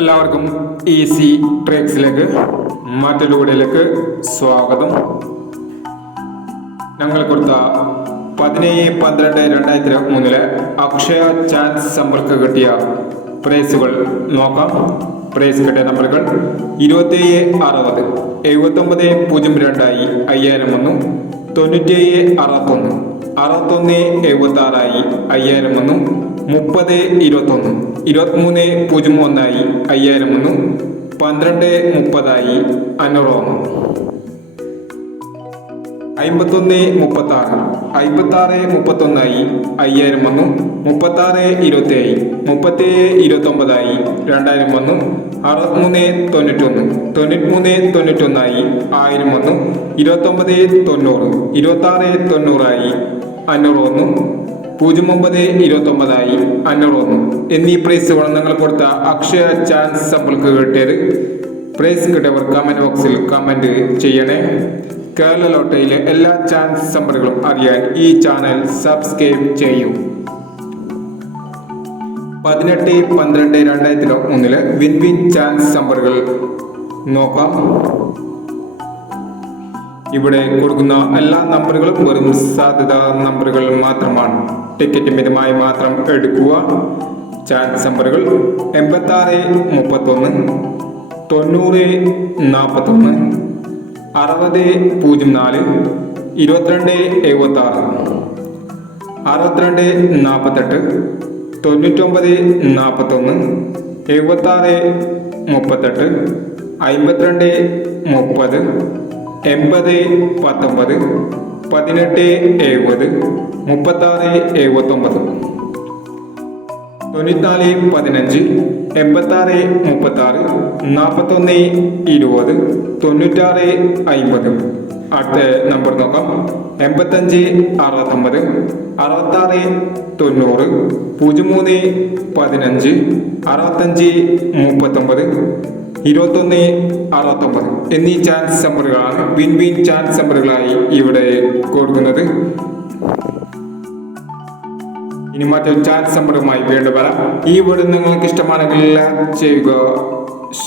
എല്ലാവർക്കും ഈസി ട്രിക്സിലേക്ക് മറ്റൊരു വീഡിയോയിലേക്ക് സ്വാഗതം. ഞങ്ങൾ കൊടുത്ത 17-12-2003 അക്ഷയ ചാൻസ് സമ്പർക്ക് കിട്ടിയ പ്രൈസുകൾ നോക്കാം. പ്രൈസ് കിട്ടിയ നമ്പറുകൾ 2760, 7902 5000 വന്നു, 9761, 6176 5000 വന്നു, 3021, 2301 5000 വന്നു, 1230 500 വന്നു, 5136, 5631 5000 വന്നു, 3627, 3729 2000 വന്നു, 6391, 9391 1000 വന്നു, 2990, 2690 500 വന്നു, 0929 500 വന്നു എന്നീ പ്രൈസുകൾ നിങ്ങൾ കൊടുത്ത അക്ഷയ ചാൻസ് സമ്പൾക്ക് കിട്ടിയത്. പ്രൈസ് കിട്ടിയവർ കമന്റ് ബോക്സിൽ കമന്റ് ചെയ്യണേ. കേരള ലോട്ടറിയിലെ എല്ലാ ചാൻസ് നമ്പറുകളും അറിയാൻ ഈ ചാനൽ സബ്സ്ക്രൈബ് ചെയ്യൂ. 18-12-2003 വിൻ ചാൻസ് നമ്പറുകൾ നോക്കാം. ഇവിടെ കൊടുക്കുന്ന എല്ലാ നമ്പറുകളും വെറും സാധ്യതാ നമ്പറുകൾ മാത്രമാണ്. ടിക്കറ്റ് മിതമായി മാത്രം എടുക്കുക. ചാൻസ് നമ്പറുകൾ 8631, 9041, 6004, 2276, 6248, 9941, 7638, 5230, 8019, 1870, 3679, 9415, 8636, 4120, 9650. അടുത്ത നമ്പർ നോക്കാം. 8569, 6690, 0315, 6539, 2169 എന്നീ ചാൻസ് നമ്പറുകളാണ് വിൻ ചാൻസ് നമ്പറുകളായി ഇവിടെ കൊടുക്കുന്നത്. ഇനി മറ്റൊരു ചാൻസ് നമ്പറുമായി വീണ്ടും വരാം. ഈ വീഡിയോ നിങ്ങൾക്ക് ഇഷ്ടമാണെങ്കിൽ ലൈക്ക് ചെയ്യുക,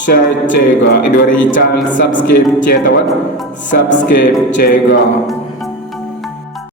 ഷെയർ ചെയ്യുക. ഇതുവരെ ഈ ചാനൽ സബ്സ്ക്രൈബ് ചെയ്യാത്തവർ സബ്സ്ക്രൈബ് ചെയ്യുക.